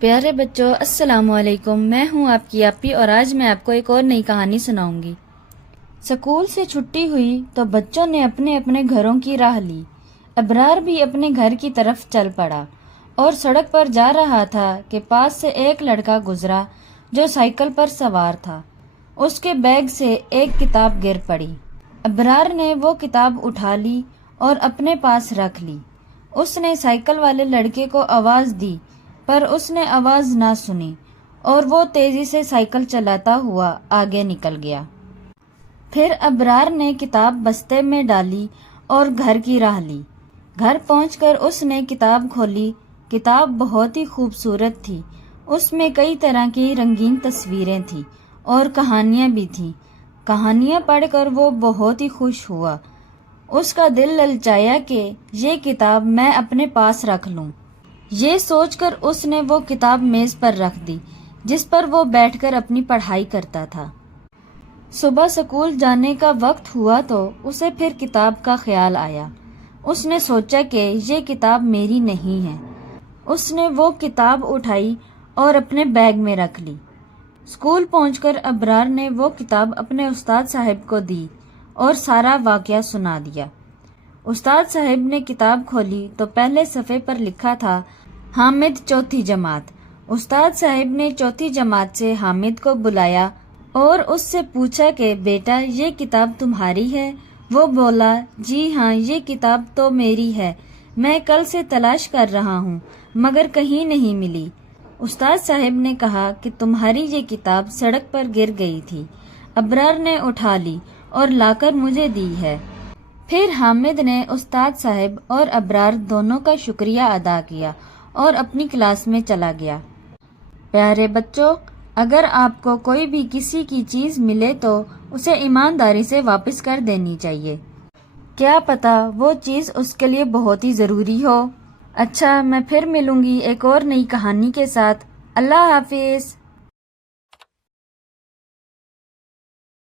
پیارے بچوں، السلام علیکم۔ میں ہوں آپ کی آپی اور آج میں آپ کو ایک اور نئی کہانی سناؤں گی۔ سکول سے چھٹی ہوئی تو بچوں نے اپنے اپنے گھروں کی راہ لی۔ ابرار بھی اپنے گھر کی طرف چل پڑا اور سڑک پر جا رہا تھا کہ پاس سے ایک لڑکا گزرا جو سائیکل پر سوار تھا۔ اس کے بیگ سے ایک کتاب گر پڑی۔ ابرار نے وہ کتاب اٹھا لی اور اپنے پاس رکھ لی۔ اس نے سائیکل والے لڑکے کو آواز دی پر اس نے آواز نہ سنی اور وہ تیزی سے سائیکل چلاتا ہوا آگے نکل گیا۔ پھر ابرار نے کتاب بستے میں ڈالی اور گھر کی راہ لی۔ گھر پہنچ کر اس نے کتاب کھولی۔ کتاب بہت ہی خوبصورت تھی۔ اس میں کئی طرح کی رنگین تصویریں تھیں اور کہانیاں بھی تھیں۔ کہانیاں پڑھ کر وہ بہت ہی خوش ہوا۔ اس کا دل للچایا کہ یہ کتاب میں اپنے پاس رکھ لوں۔ یہ سوچ کر اس نے وہ کتاب میز پر رکھ دی جس پر وہ بیٹھ کر اپنی پڑھائی کرتا تھا۔ صبح سکول جانے کا وقت ہوا تو اسے پھر کتاب کا خیال آیا۔ اس نے سوچا کہ یہ کتاب میری نہیں ہے۔ اس نے وہ کتاب اٹھائی اور اپنے بیگ میں رکھ لی۔ اسکول پہنچ کر ابرار نے وہ کتاب اپنے استاد صاحب کو دی اور سارا واقعہ سنا دیا۔ استاد صاحب نے کتاب کھولی تو پہلے صفحے پر لکھا تھا حامد چوتھی جماعت۔ استاد صاحب نے چوتھی جماعت سے حامد کو بلایا اور اس سے پوچھا کہ بیٹا یہ کتاب تمہاری ہے؟ وہ بولا جی ہاں یہ کتاب تو میری ہے، میں کل سے تلاش کر رہا ہوں مگر کہیں نہیں ملی۔ استاد صاحب نے کہا کہ تمہاری یہ کتاب سڑک پر گر گئی تھی، ابرار نے اٹھا لی اور لا کر مجھے دی ہے۔ پھر حامد نے استاد صاحب اور ابرار دونوں کا شکریہ ادا کیا اور اپنی کلاس میں چلا گیا۔ پیارے بچوں، اگر آپ کو کوئی بھی کسی کی چیز ملے تو اسے ایمانداری سے واپس کر دینی چاہیے۔ کیا پتہ وہ چیز اس کے لیے بہت ہی ضروری ہو۔ اچھا، میں پھر ملوں گی ایک اور نئی کہانی کے ساتھ۔ اللہ حافظ۔